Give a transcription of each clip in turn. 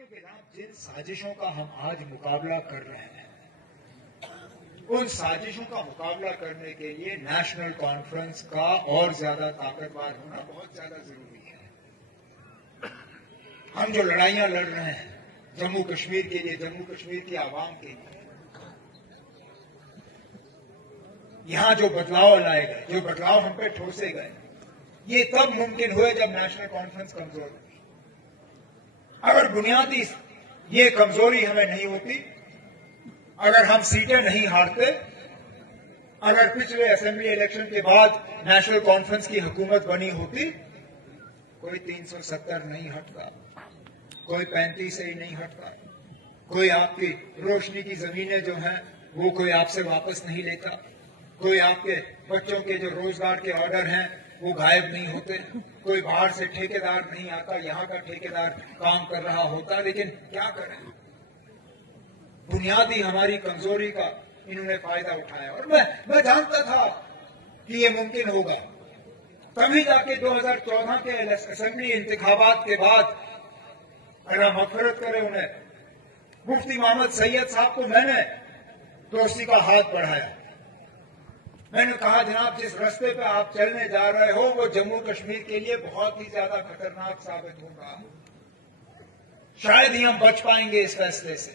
क्योंकि जिन साजिशों का हम आज मुकाबला कर रहे हैं, उन साजिशों का मुकाबला करने के लिए नेशनल कॉन्फ्रेंस का और ज्यादा ताकतवर होना बहुत ज्यादा जरूरी है। हम जो लड़ाइयां लड़ रहे हैं जम्मू कश्मीर के लिए, जम्मू कश्मीर की आवाम के लिए, यहां जो बदलाव लाए गए, जो बदलाव हम पे ठोसे गए, ये तब मुमकिन हुए जब नेशनल कॉन्फ्रेंस कमजोर हुई। अगर बुनियादी ये कमजोरी हमें नहीं होती, अगर हम सीटें नहीं हारते, अगर पिछले असेंबली इलेक्शन के बाद नेशनल कॉन्फ्रेंस की हुकूमत बनी होती, कोई 370 नहीं हटता, कोई 35 से ही नहीं हटता, कोई आपकी रोशनी की जमीनें जो हैं वो कोई आपसे वापस नहीं लेता, कोई आपके बच्चों के जो रोजगार के ऑर्डर हैं वो गायब नहीं होते, कोई बाहर से ठेकेदार नहीं आता, यहां का ठेकेदार काम कर रहा होता। लेकिन क्या करें, बुनियादी हमारी कमजोरी का इन्होंने फायदा उठाया। और मैं जानता था कि ये मुमकिन होगा, तभी जाके 2014 के असेंबली इंतखाबात के बाद, अल्लाह मगफिरत करे उन्हें, मुफ्ती मोहम्मद सैयद साहब को मैंने दोस्ती का हाथ बढ़ाया। मैंने कहा, जनाब जिस रास्ते पे आप चलने जा रहे हो वो जम्मू कश्मीर के लिए बहुत ही ज्यादा खतरनाक साबित होगा, शायद ही हम बच पाएंगे इस फैसले से।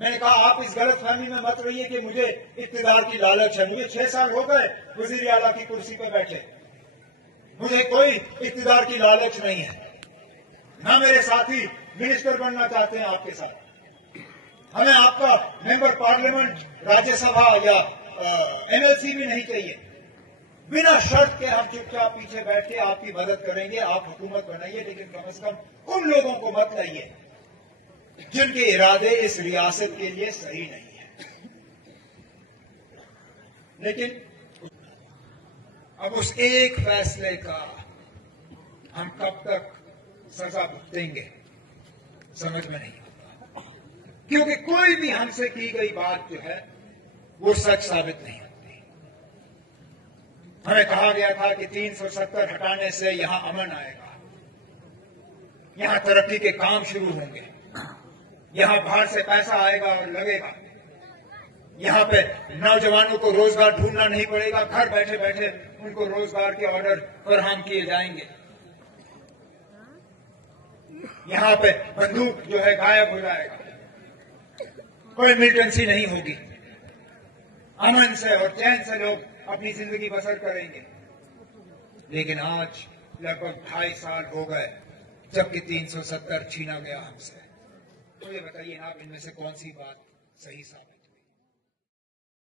मैंने कहा, आप इस गलतफहमी में मत रहिए कि मुझे इक्तिदार की लालच है। मुझे 6 साल हो गए वजीर आला की कुर्सी पर बैठे, मुझे कोई इक्तिदार की लालच नहीं है, ना मेरे साथी मिनिस्टर बनना चाहते हैं आपके साथ। हमें आपका मेंबर पार्लियामेंट, राज्यसभा या एमएलसी भी नहीं चाहिए। बिना शर्त के हम चुपचाप पीछे बैठ के आपकी मदद करेंगे, आप हुकूमत बनाइए, लेकिन कम से कम उन लोगों को मत लाइए जिनके इरादे इस रियासत के लिए सही नहीं है। लेकिन अब उस एक फैसले का हम कब तक सजा भुगतेंगे समझ में नहीं आता, क्योंकि कोई भी हमसे की गई बात जो है वो सच साबित नहीं होती। हमें कहा गया था कि 370 हटाने से यहां अमन आएगा, यहां तरक्की के काम शुरू होंगे, यहां बाहर से पैसा आएगा और लगेगा, यहां पे नौजवानों को रोजगार ढूंढना नहीं पड़ेगा, घर बैठे बैठे उनको रोजगार के ऑर्डर फराहम किए जाएंगे, यहां पे बंदूक जो है गायब हो जाएगा, कोई मिलिटेंसी नहीं होगी, अमन से और चैन से लोग अपनी जिंदगी बसर करेंगे। लेकिन आज लगभग 2.5 साल हो गए जबकि 370 छीना गया हमसे। तो ये बताइए आप, इनमें से कौन सी बात सही साबित है?